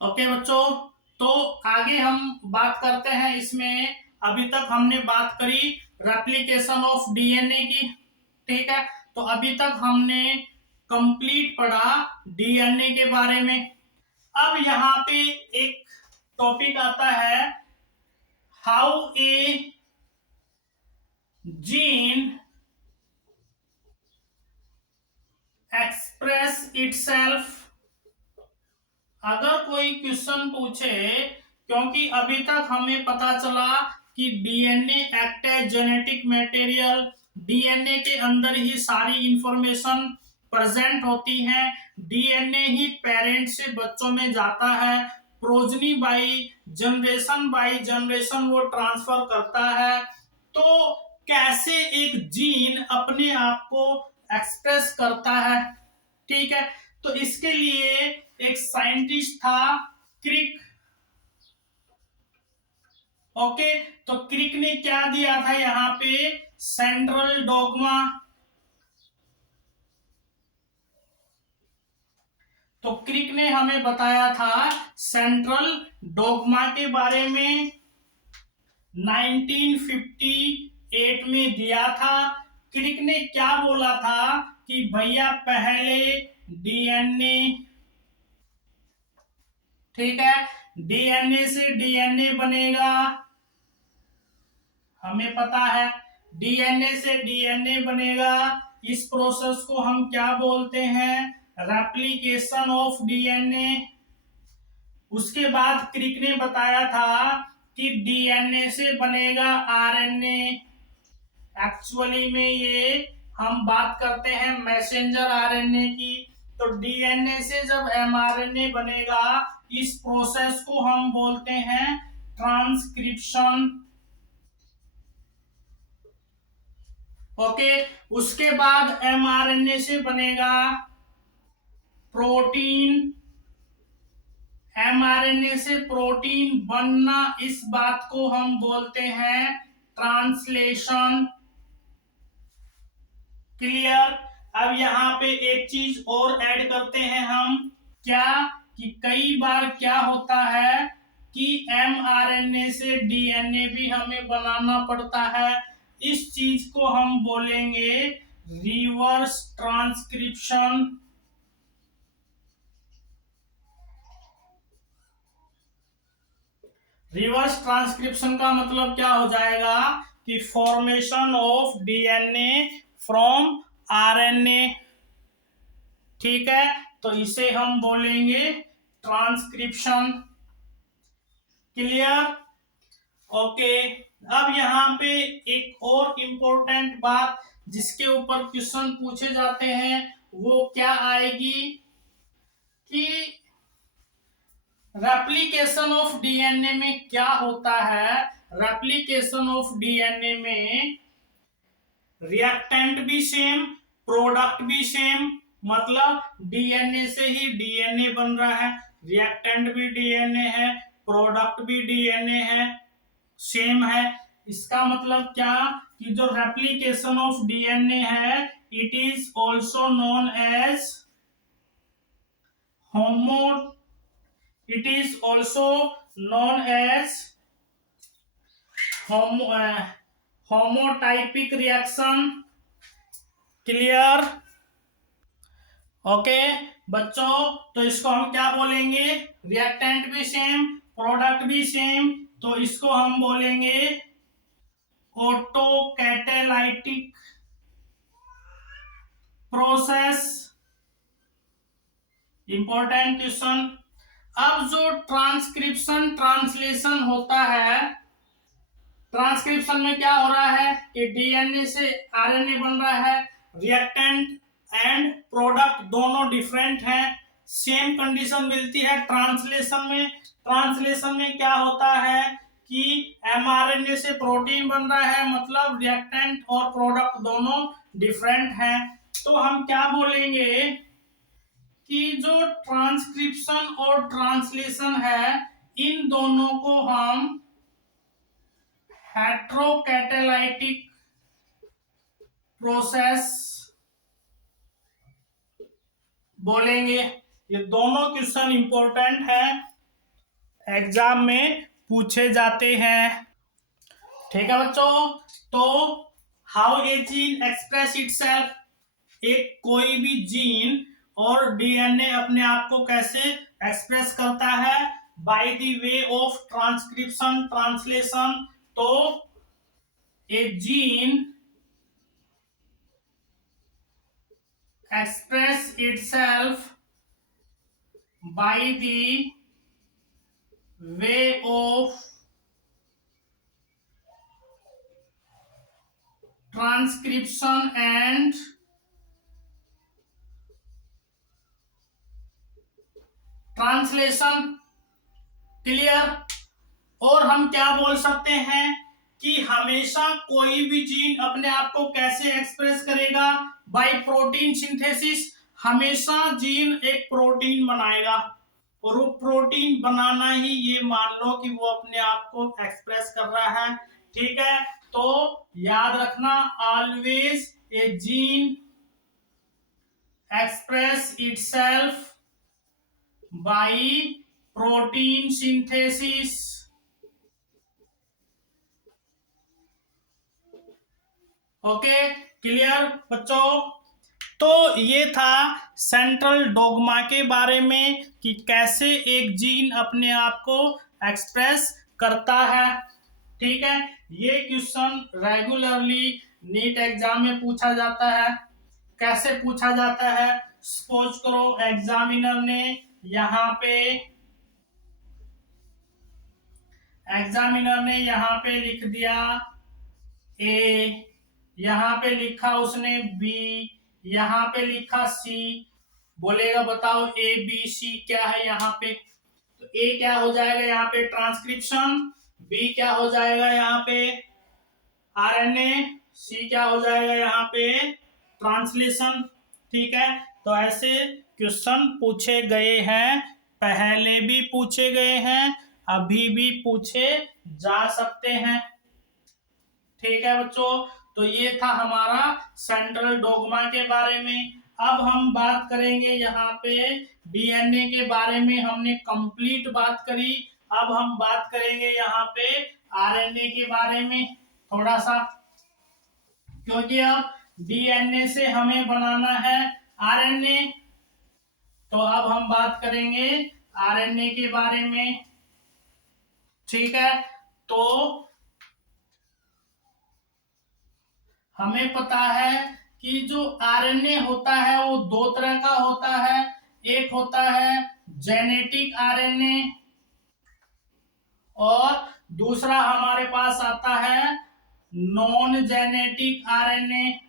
Okay बच्चों, तो आगे हम बात करते हैं इसमें। अभी तक हमने बात करी रेप्लिकेशन ऑफ डीएनए की। ठीक है, तो अभी तक हमने कंप्लीट पढ़ा डीएनए के बारे में। अब यहाँ पे एक टॉपिक आता है, how a gene express itself. अगर कोई क्वेश्चन पूछे, क्योंकि अभी तक हमें पता चला कि DNA act as genetic material, DNA के अंदर ही सारी इंफॉर्मेशन प्रेजेंट होती है, डीएनए ही पेरेंट से बच्चों में जाता है, प्रोजनी बाई जनरेशन वो ट्रांसफर करता है। तो कैसे एक जीन अपने आप को एक्सप्रेस करता है, ठीक है। तो इसके लिए एक साइंटिस्ट था, क्रिक। ओके, तो क्रिक ने क्या दिया था यहाँ पे, सेंट्रल डोगमा। तो क्रिक ने हमें बताया था सेंट्रल डोगमा के बारे में, 1958 में दिया था। क्रिक ने क्या बोला था कि भैया पहले डीएनए, ठीक है, डीएनए से डीएनए बनेगा, हमें पता है डीएनए से डीएनए बनेगा। इस प्रोसेस को हम क्या बोलते हैं, रेप्लिकेशन ऑफ डीएनए। उसके बाद क्रिक ने बताया था कि डीएनए से बनेगा आरएनए। एक्चुअली में ये हम बात करते हैं मैसेंजर आरएनए की। तो डीएनए से जब एमआरएनए बनेगा, इस प्रोसेस को हम बोलते हैं ट्रांसक्रिप्शन। ओके, उसके बाद एमआरएनए से बनेगा प्रोटीन। एमआरएनए से प्रोटीन बनना, इस बात को हम बोलते हैं ट्रांसलेशन। क्लियर। अब यहाँ पे एक चीज और ऐड करते हैं हम, क्या कि कई बार क्या होता है कि एमआरएनए से डीएनए भी हमें बनाना पड़ता है। इस चीज को हम बोलेंगे रिवर्स ट्रांसक्रिप्शन। रिवर्स ट्रांसक्रिप्शन का मतलब क्या हो जाएगा कि formation of DNA from RNA. ठीक है, तो इसे हम बोलेंगे ट्रांसक्रिप्शन। क्लियर। ओके, अब यहाँ पे एक और इंपॉर्टेंट बात जिसके ऊपर क्वेश्चन पूछे जाते हैं, वो क्या आएगी कि रेप्लिकेशन ऑफ डीएनए में क्या होता है। रेप्लिकेशन ऑफ डीएनए में रिएक्टेंट भी सेम, प्रोडक्ट भी सेम, मतलब डीएनए से ही डीएनए बन रहा है, रिएक्टेंट भी डीएनए है, प्रोडक्ट भी डीएनए है, सेम है। इसका मतलब क्या कि जो रेप्लिकेशन ऑफ डीएनए है, it is also known as homo, it is also known as homotypic reaction. Clear. Okay बच्चों, तो इसको हम क्या बोलेंगे, रिएक्टेंट भी सेम, प्रोडक्ट भी सेम, तो इसको हम बोलेंगे auto catalytic process. Important question. अब जो ट्रांसक्रिप्शन ट्रांसलेशन होता है, ट्रांसक्रिप्शन में क्या हो रहा है कि डीएनए से आरएनए बन रहा है, रिएक्टेंट एंड प्रोडक्ट दोनों डिफरेंट हैं, सेम कंडीशन मिलती है। ट्रांसलेशन में क्या होता है कि एमआरएनए से प्रोटीन बन रहा है, मतलब रिएक्टेंट और प्रोडक्ट दोनों डिफरेंट हैं। तो हम क्या बोलेंगे कि जो ट्रांसक्रिप्शन और ट्रांसलेशन है, इन दोनों को हम हेट्रोकैटेलाइटिक प्रोसेस बोलेंगे। ये दोनों क्वेश्चन इंपॉर्टेंट है, एग्जाम में पूछे जाते हैं। ठीक है बच्चों, तो how a gene express itself, एक कोई भी जीन और डीएनए अपने आप को कैसे एक्सप्रेस करता है, by the way of transcription translation. तो a gene express itself by the way of transcription and translation. Clear. और हम क्या बोल सकते हैं कि हमेशा कोई भी जीन अपने आप को कैसे एक्सप्रेस करेगा, बाय प्रोटीन सिंथेसिस। हमेशा जीन एक प्रोटीन बनाएगा और वो प्रोटीन बनाना ही ये मान लो कि वो अपने आप को एक्सप्रेस कर रहा है। ठीक है, तो याद रखना, always a gene express itself bye protein synthesis. Okay, clear बच्चों। तो ये था सेंट्रल डोग्मा के बारे में कि कैसे एक जीन अपने आप को एक्सप्रेस करता है। ठीक है, ये क्वेश्चन रेगुलरली नीट एग्जाम में पूछा जाता है। कैसे पूछा जाता है, सपोज करो एग्जामिनर ने यहाँ पे लिख दिया ए, यहाँ पे लिखा उसने बी, यहाँ पे लिखा सी, बोलेगा बताओ ए बी सी क्या है यहाँ पे। तो ए क्या हो जाएगा यहाँ पे ट्रांसक्रिप्शन, बी क्या हो जाएगा यहाँ पे आरएनए, सी क्या हो जाएगा यहाँ पे ट्रांसलेशन। ठीक है, तो ऐसे क्वेश्चन पूछे गए हैं, पहले भी पूछे गए हैं, अभी भी पूछे जा सकते हैं। ठीक है बच्चों, तो ये था हमारा सेंट्रल डोग्मा के बारे में। अब हम बात करेंगे यहाँ पे डीएनए के बारे में, हमने कंप्लीट बात करी। अब हम बात करेंगे यहाँ पे आरएनए के बारे में थोड़ा सा, क्योंकि अब डीएनए से हमें बनाना है आरएनए। तो अब हम बात करेंगे आरएनए के बारे में। ठीक है, तो हमें पता है कि जो आरएनए होता है वो दो तरह का होता है। एक होता है जेनेटिक आरएनए और दूसरा हमारे पास आता है non genetic RNA.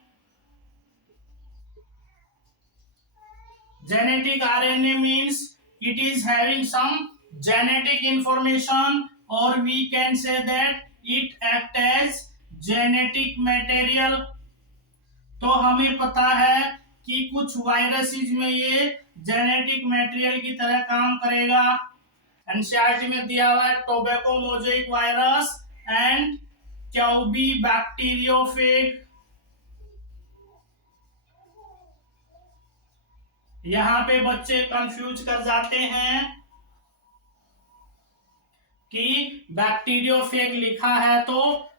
Genetic RNA means it is having some genetic information or we can say that it act as genetic material। तो हमें पता है कि कुछ वायरसेस में ये जेनेटिक मटेरियल की तरह काम करेगा। एनसीईआरटी में दिया हुआ है tobacco mosaic virus and QB bacteriophage. यहाँ पे बच्चे कंफ्यूज कर जाते हैं कि बैक्टीरियोफेग लिखा है तो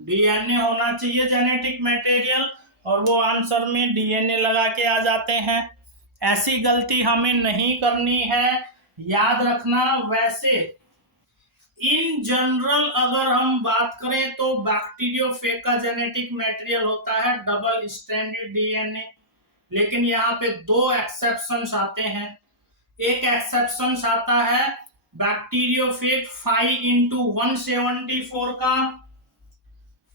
डीएनए होना चाहिए जेनेटिक मटेरियल, और वो आंसर में डीएनए लगा के आ जाते हैं। ऐसी गलती हमें नहीं करनी है, याद रखना। वैसे इन जनरल अगर हम बात करें तो बैक्टीरियोफेग का जेनेटिक मटेरियल होता है डबल स्ट्रैंडेड डीएनए, लेकिन यहाँ पे दो एक्सेप्शंस आते हैं। एक एक्सेप्शंस आता है बैक्टीरियोफेग 5x174 का,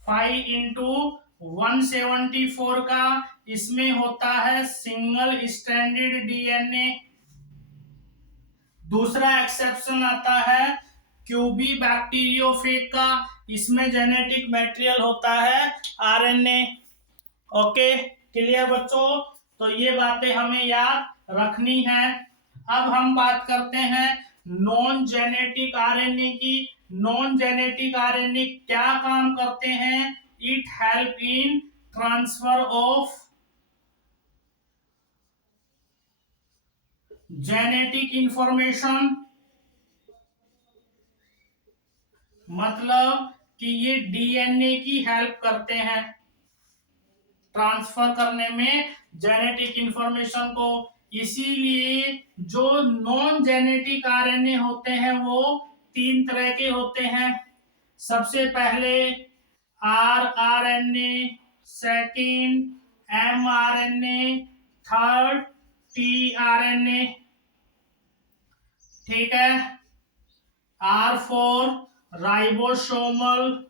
5x174 का, इसमें होता है सिंगल स्ट्रैंडेड डीएनए। दूसरा एक्सेप्शन आता है क्यूबी बैक्टीरियोफेग का, इसमें जेनेटिक मटेरियल होता है आरएनए। ओके, क्लियर बच्चों, तो ये बातें हमें याद रखनी है। अब हम बात करते हैं नॉन जेनेटिक आरएनए की। नॉन जेनेटिक आरएनए क्या काम करते हैं? It help in transfer of genetic information मतलब कि ये डीएनए की हेल्प करते हैं ट्रांसफर करने में जेनेटिक इंफॉर्मेशन को। इसीलिए जो नॉन जेनेटिक आरएनए होते हैं वो 3 तरह के होते हैं। सबसे पहले rRNA, second mRNA, third tRNA. ठीक है। R for ribosomal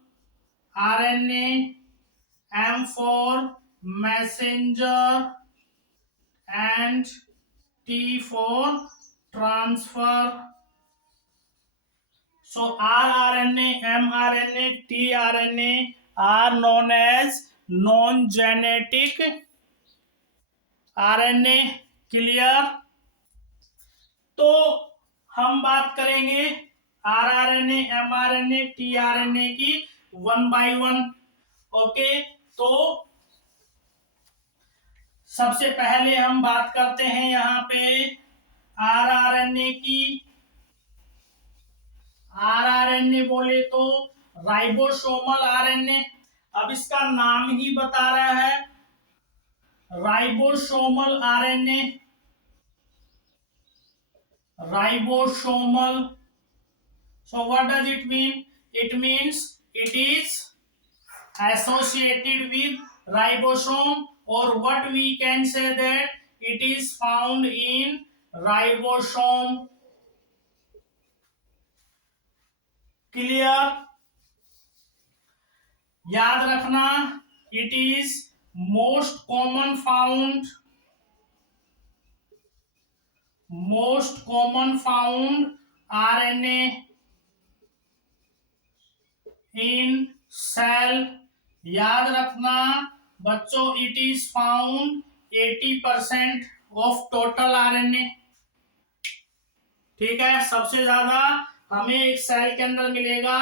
RNA, M for messenger and T for transfer. So rRNA, mRNA, tRNA are known as non-genetic RNA. Clear. तो हम बात करेंगे आरआरएनए, एमआरएनए, टीआरएनए की 1 by 1। ओके, तो सबसे पहले हम बात करते हैं यहाँ पे आरआरएनए की। आरआरएनए बोले तो राइबोसोमल आरएनए। अब इसका नाम ही बता रहा है ribosomal RNA. Ribosomal, so what does it mean? It means it is associated with ribosome, or what we can say that it is found in ribosome. Clear. याद रखना, it is most common found RNA in cell. याद रखना बच्चों, it is found 80% of total RNA. ठीक है। सबसे ज्यादा हमें एक सेल के अंदर मिलेगा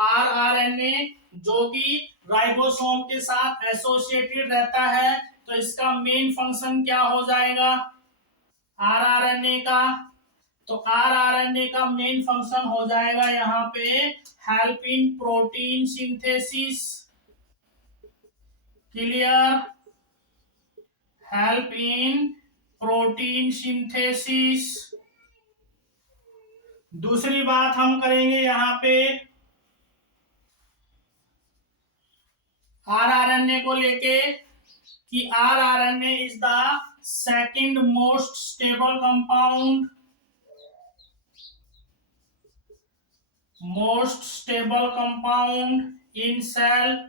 आरआरएनए, जो कि राइबोसोम के साथ एसोसिएटेड रहता है। तो इसका मेन फंक्शन क्या हो जाएगा आरआरएनए का? तो आरआरएनए का मेन फंक्शन हो जाएगा यहाँ पे help in protein synthesis. Clear. Help in protein synthesis. दूसरी बात हम करेंगे यहाँ पे आरआरएनए को लेके कि rRNA is the second most stable compound in cell.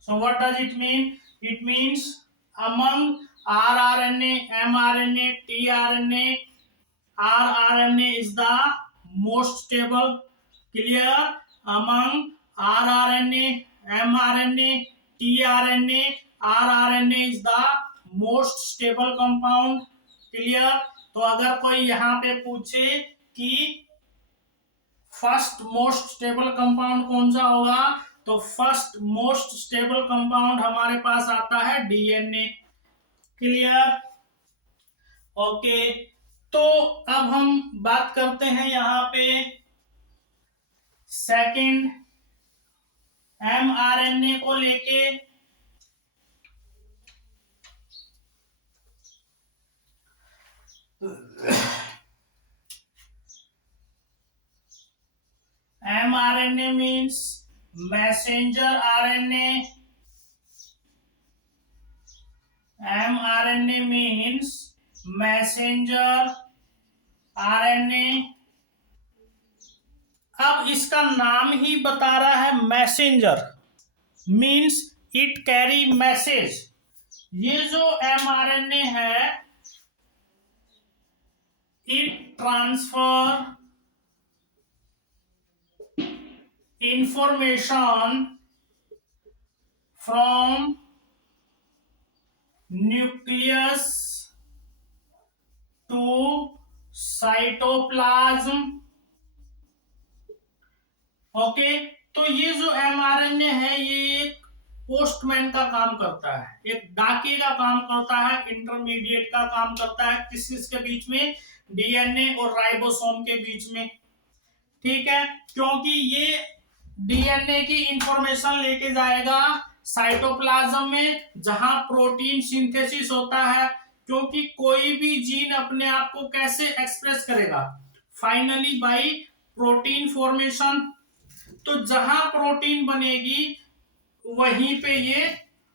So what does it mean? It means among rRNA, mRNA, tRNA, rRNA is the most stable. Clear? Among rRNA, mRNA, tRNA, rRNA is the most stable compound. Clear? तो अगर कोई यहाँ पे पूछे कि first most stable compound कौन सा होगा, तो फर्स्ट मोस्ट स्टेबल कंपाउंड हमारे पास आता है डीएनए। क्लियर। ओके, तो अब हम बात करते हैं यहाँ पे सेकंड एमआरएनए को लेके। mRNA means messenger RNA. mRNA means messenger RNA. अब इसका नाम ही बता रहा है messenger, means it carry message. ये जो mRNA है, it transfer information from nucleus to cytoplasm. Okay, तो ये जो mRNA है ये एक पोस्टमैन का काम करता है, एक डाके का काम करता है, इंटरमीडिएट का काम करता है। किस किस के बीच में? डीएनए और राइबोसोम के बीच में। ठीक है, क्योंकि ये डीएनए की इंफॉर्मेशन लेके जाएगा साइटोप्लाज्म में, जहां प्रोटीन सिंथेसिस होता है। क्योंकि कोई भी जीन अपने आप को कैसे एक्सप्रेस करेगा, फाइनली बाय प्रोटीन फॉर्मेशन। तो जहां प्रोटीन बनेगी वहीं पे ये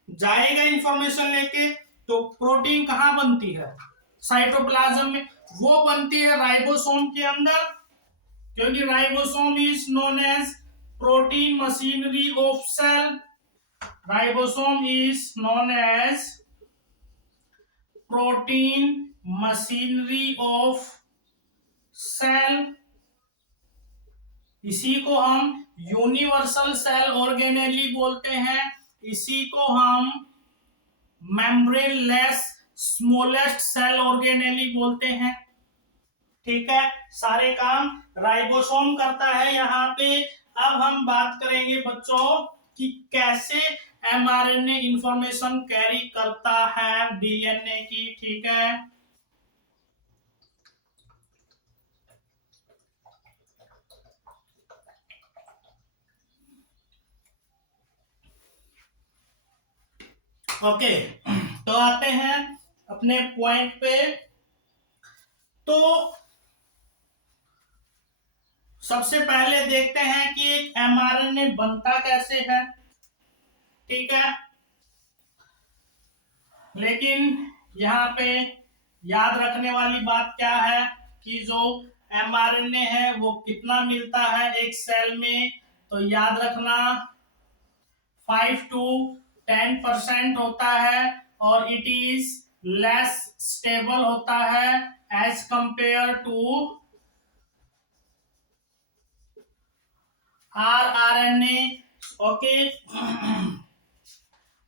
जाएगा इंफॉर्मेशन लेके। तो प्रोटीन कहाँ बनती है, साइटोप्लाज्म में। वो बनती है राइबोसोम के अंदर, क्योंकि ribosome is known as protein machinery of cell. Ribosome is known as protein machinery of cell. इसी को हम यूनिवर्सल सेल ऑर्गेनेली बोलते हैं। इसी को हम मेम्ब्रेनलेस स्मॉलेस्ट सेल ऑर्गेनेली बोलते हैं। ठीक है, सारे काम राइबोसोम करता है यहाँ पे। अब हम बात करेंगे बच्चों कि कैसे एमआरएनए इंफॉर्मेशन कैरी करता है डीएनए की। ठीक है, ओके। तो आते हैं अपने पॉइंट पे। तो सबसे पहले देखते हैं कि एक एमआरएनए बनता कैसे है। ठीक है, लेकिन यहाँ पे याद रखने वाली बात क्या है कि जो एमआरएनए है वो कितना मिलता है एक सेल में। तो याद रखना 5 to 10% होता है, और इट इज लेस स्टेबल होता है as compare to rRNA. Okay,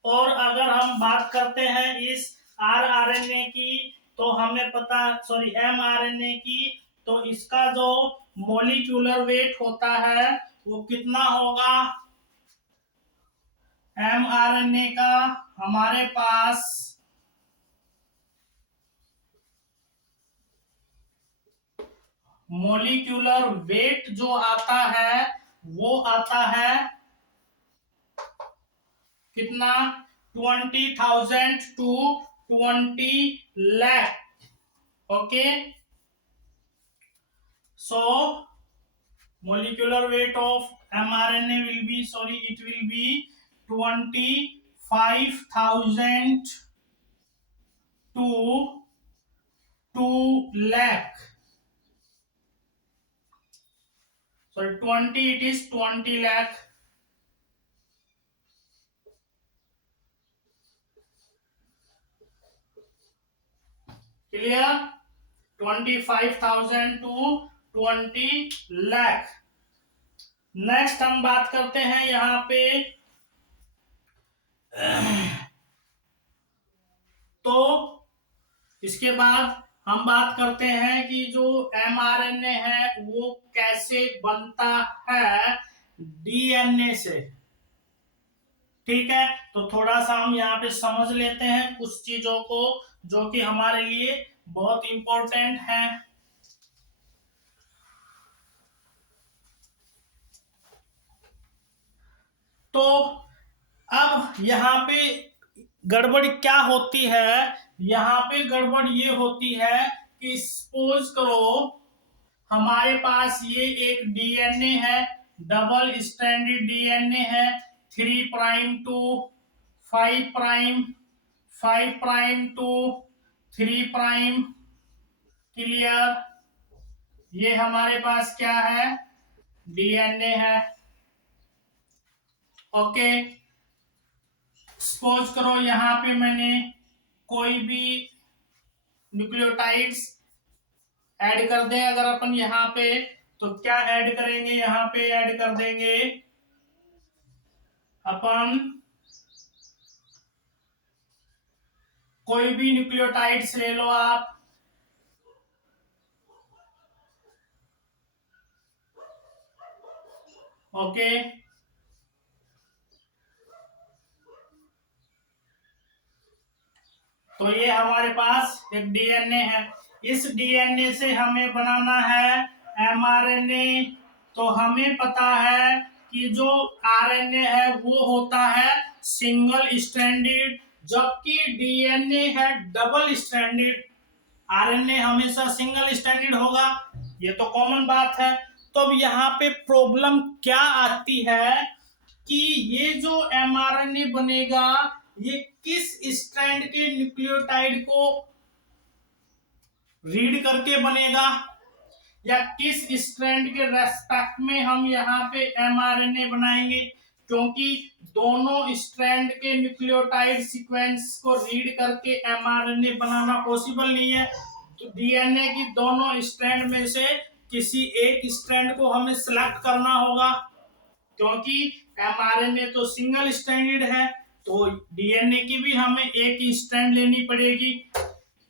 और अगर हम बात करते हैं इस आरआरएनए की, तो हमें पता, सॉरी एमआरएनए की, तो इसका जो मोलिक्यूलर वेट होता है वो कितना होगा। एमआरएनए का हमारे पास मोलिक्यूलर वेट जो आता है वो आता है कितना, 20,000 to 20 lakh। Okay, so molecular weight of mRNA will be, sorry, it will be 25,000 to 2 lakh। Sorry, 20, it is 20 lakh। Clear, 25,000 to 20 lakh। Next हम बात करते हैं यहाँ पे, तो इसके बाद हम बात करते हैं कि जो एमआरएनए है वो कैसे बनता है डीएनए से। ठीक है, तो थोड़ा सा हम यहाँ पे समझ लेते हैं कुछ चीजों को जो कि हमारे लिए बहुत इंपॉर्टेंट है। तो अब यहाँ पे गड़बड़ क्या होती है, यहाँ पे गड़बड़ ये होती है कि सपोज करो हमारे पास ये एक डीएनए है, डबल स्ट्रैंडेड डीएनए है, 3' to 5', 5' to 3'। क्लियर, ये हमारे पास क्या है, डीएनए है। ओके, सपोज करो यहाँ पे मैंने कोई भी न्यूक्लियोटाइड्स ऐड कर दें अगर अपन यहाँ पे, तो क्या ऐड करेंगे, यहाँ पे ऐड कर देंगे अपन कोई भी न्यूक्लियोटाइड्स ले लो आप। ओके, तो ये हमारे पास एक डीएनए है। इस डीएनए से हमें बनाना है एमआरएनए। तो हमें पता है कि जो आरएनए है वो होता है सिंगल स्ट्रैंडेड, जबकि डीएनए है डबल स्ट्रैंडेड। आरएनए हमेशा सिंगल स्ट्रैंडेड होगा, ये तो कॉमन बात है। तो अब यहाँ पे प्रॉब्लम क्या आती है कि ये जो एमआरएनए बनेगा ये किस स्ट्रैंड के न्यूक्लियोटाइड को रीड करके बनेगा, या किस स्ट्रैंड के रेस्पेक्ट में हम यहाँ पे एमआरएनए बनाएंगे, क्योंकि दोनों स्ट्रैंड के न्यूक्लियोटाइड सीक्वेंस को रीड करके एमआरएनए बनाना पॉसिबल नहीं है। तो डीएनए की दोनों स्ट्रैंड में से किसी एक स्ट्रैंड को हमें सिलेक्ट करना होगा, क्योंकि एमआरएनए तो सिंगल स्ट्रैंडेड है, तो डीएनए की भी हमें एक ही स्ट्रैंड लेनी पड़ेगी।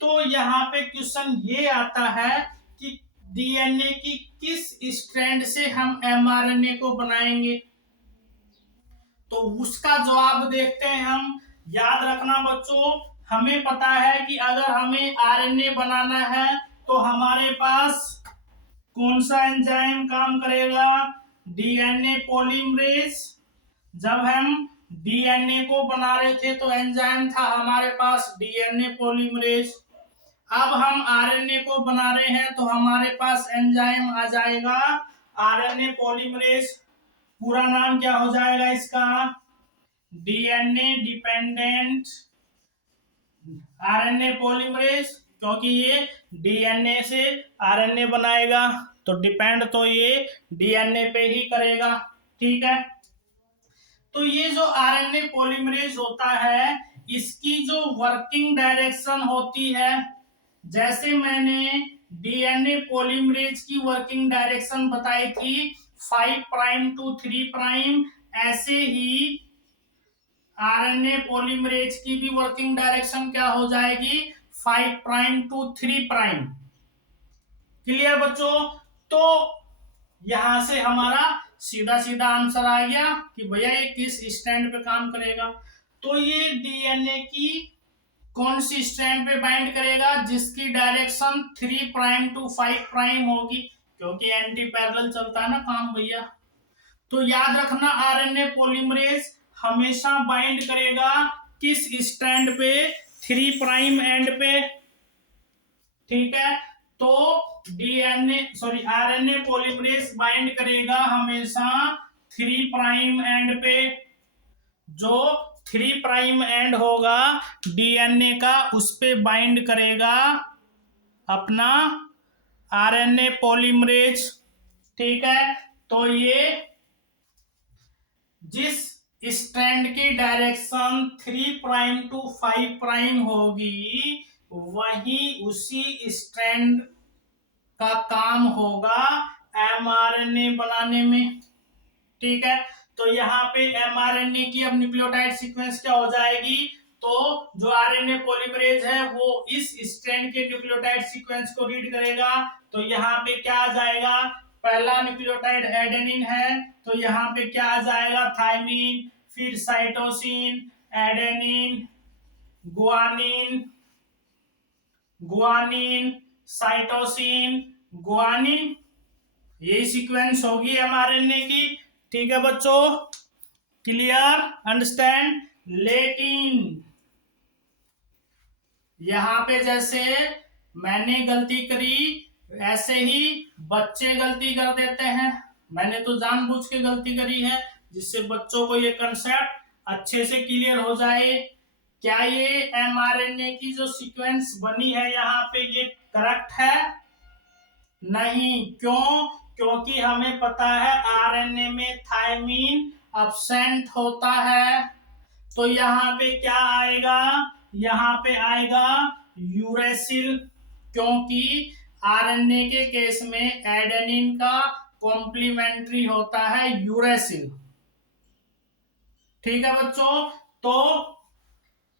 तो यहाँ पे क्वेश्चन ये आता है कि डीएनए की किस स्ट्रैंड से हम एमआरएनए को बनाएंगे, तो उसका जवाब देखते हैं हम। याद रखना बच्चों, हमें पता है कि अगर हमें आरएनए बनाना है तो हमारे पास कौन सा एंजाइम काम करेगा, डीएनए पॉलीमरेज। जब हम डीएनए को बना रहे थे तो एंजाइम था हमारे पास डीएनए पॉलीमरेज। अब हम आरएनए को बना रहे हैं तो हमारे पास एंजाइम आ जाएगा आरएनए पॉलीमरेज। पूरा नाम क्या हो जाएगा इसका, डीएनए डिपेंडेंट आरएनए पॉलीमरेज, क्योंकि ये डीएनए से आरएनए बनाएगा, तो डिपेंड तो ये डीएनए पे ही करेगा। ठीक है, तो ये जो आरएनए पॉलीमरेज होता है इसकी जो वर्किंग डायरेक्शन होती है, जैसे मैंने डीएनए पॉलीमरेज की वर्किंग डायरेक्शन बताई थी 5 प्राइम टू 3 प्राइम, ऐसे ही आरएनए पॉलीमरेज की भी वर्किंग डायरेक्शन क्या हो जाएगी 5 प्राइम टू 3 प्राइम। क्लियर बच्चों, तो यहां से हमारा सीधा सीधा आंसर आ गया कि भैया ये किस स्ट्रैंड पे काम करेगा। तो ये डीएनए की कौन सी स्ट्रैंड पे बाइंड करेगा, जिसकी डायरेक्शन 3 प्राइम टू 5 प्राइम होगी, क्योंकि एंटी पैरेलल चलता है ना काम भैया। तो याद रखना आरएनए पॉलीमरेज हमेशा बाइंड करेगा किस स्ट्रैंड पे, 3 प्राइम एंड पे। ठीक है, तो आरएनए पॉलीमरेज बाइंड करेगा हमेशा 3 प्राइम एंड पे। जो 3 प्राइम एंड होगा डीएनए का उस पे बाइंड करेगा अपना आरएनए पॉलीमरेज। ठीक है, तो ये जिस स्ट्रैंड की डायरेक्शन 3 प्राइम टू 5 प्राइम होगी वही उसी स्ट्रैंड का काम होगा एमआरएनए बनाने में। ठीक है, तो यहाँ पे एमआरएनए की अब न्यूक्लियोटाइड सीक्वेंस क्या हो जाएगी, तो जो आरएनए पॉलीमरेज है वो इस स्ट्रैंड के न्यूक्लियोटाइड सीक्वेंस को रीड करेगा। तो यहाँ पे क्या आ जाएगा, पहला न्यूक्लियोटाइड एडेनिन है तो यहाँ पे क्या आ जाएगा थाइमिन, फिर cytosine, adenine, guanine, guanine, cytosine, guanine, यही सीक्वेंस होगी एमआरएनए की। ठीक है बच्चों, क्लियर, अंडरस्टैंड। लेकिन यहां पे जैसे मैंने गलती करी ऐसे ही बच्चे गलती कर देते हैं। मैंने तो जानबूझ के गलती करी है जिससे बच्चों को ये कंसेप्ट अच्छे से क्लियर हो जाए। क्या ये एमआरएनए की जो सीक्वेंस बनी है यहाँ पे ये करेक्ट है? नहीं, क्यों? क्योंकि हमें पता है आरएनए में थायमीन अब्सेंट होता है। तो यहाँ पे क्या आएगा, यहाँ पे आएगा यूरेसिल, क्योंकि आरएनए के केस में एडेनिन का कॉम्प्लीमेंट्री होता है यूरेसिल। ठीक है बच्चों, तो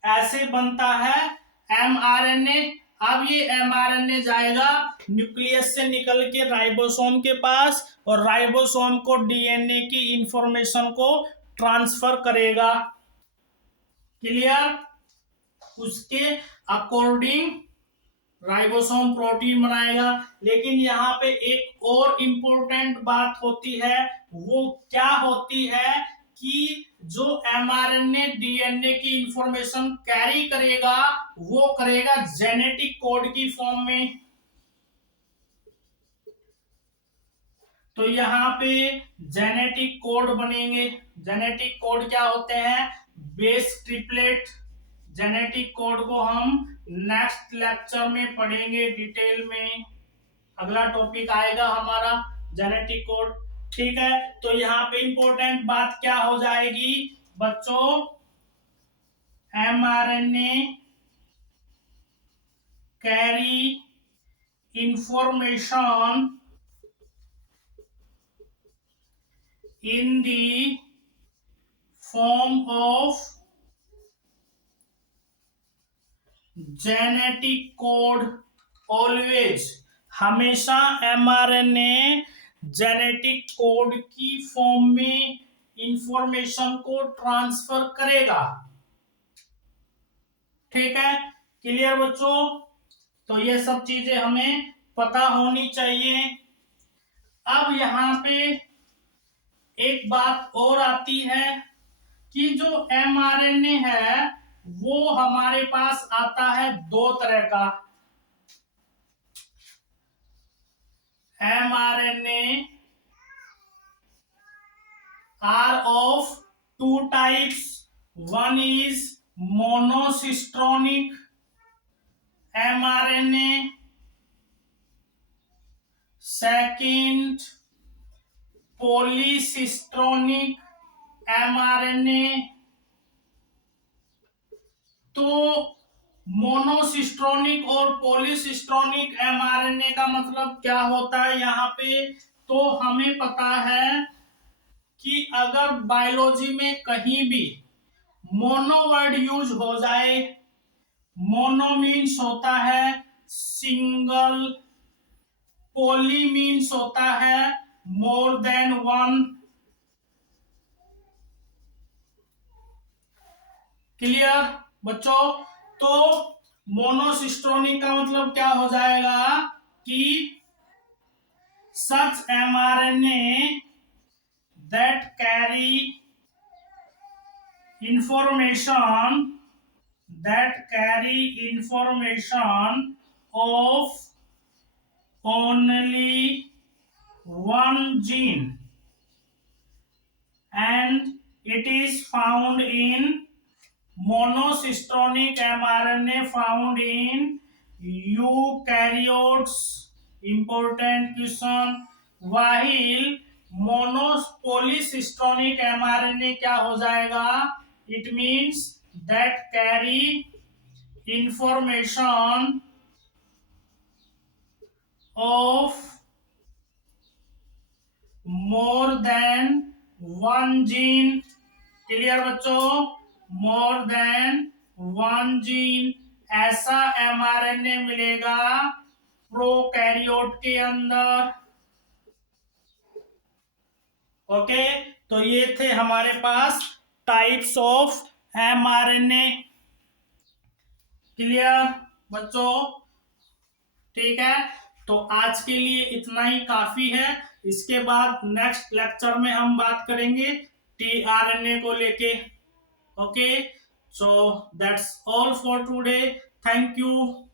ऐसे बनता है एमआरएनए। अब ये एमआरएनए जाएगा न्यूक्लियस से निकल के राइबोसोम के पास और राइबोसोम को डीएनए की इंफॉर्मेशन को ट्रांसफर करेगा। क्लियर? उसके अकॉर्डिंग राइबोसोम प्रोटीन बनाएगा। लेकिन यहाँ पे एक और इम्पोर्टेंट बात होती है, वो क्या होती है कि जो एमआरएनए डीएनए की इंफॉर्मेशन कैरी करेगा वो करेगा जेनेटिक कोड की फॉर्म में। तो यहाँ पे जेनेटिक कोड बनेंगे। जेनेटिक कोड क्या होते हैं? Base triplet. जेनेटिक कोड को हम नेक्स्ट लेक्चर में पढ़ेंगे डिटेल में। अगला टॉपिक आएगा हमारा जेनेटिक कोड। ठीक है, तो यहाँ पे इंपॉर्टेंट बात क्या हो जाएगी बच्चों? MRNA carry information in the form of genetic code always। हमेशा एमआरएनए जेनेटिक कोड की फॉर्म में इंफॉर्मेशन को ट्रांसफर करेगा। ठीक है, क्लियर बच्चों? तो ये सब चीजें हमें पता होनी चाहिए। अब यहाँ पे एक बात और आती है कि जो एमआरएनए है वो हमारे पास आता है दो तरह का। MRNA are of two types. One is monocistronic mRNA, second polycistronic mRNA. तो मोनोसिस्ट्रोनिक और पॉलीसिस्ट्रोनिक एमआरएनए का मतलब क्या होता है यहाँ पे? तो हमें पता है कि अगर बायोलॉजी में कहीं भी मोनो वर्ड यूज हो जाए, मोनो मीन्स होता है सिंगल, पॉली मीन्स होता है मोर देन वन। क्लियर बच्चों? तो मोनोसिस्ट्रोनिक का मतलब क्या हो जाएगा कि such mRNA that carry information of only one gene and it is found in monocistronic mRNA found in eukaryotes। important question। while monopolycistronic mRNA क्या हो जाएगा? it means that carry information of more than one gene। Clear बच्चों? More than one gene ऐसा mRNA मिलेगा prokaryote के अंदर। Okay, तो ये थे हमारे पास टाइप्स ऑफ एमआरएनए। क्लियर बच्चों? ठीक है, तो आज के लिए इतना ही काफी है। इसके बाद नेक्स्ट लेक्चर में हम बात करेंगे टीआरएनए को लेके। Okay, so that's all for today। thank you।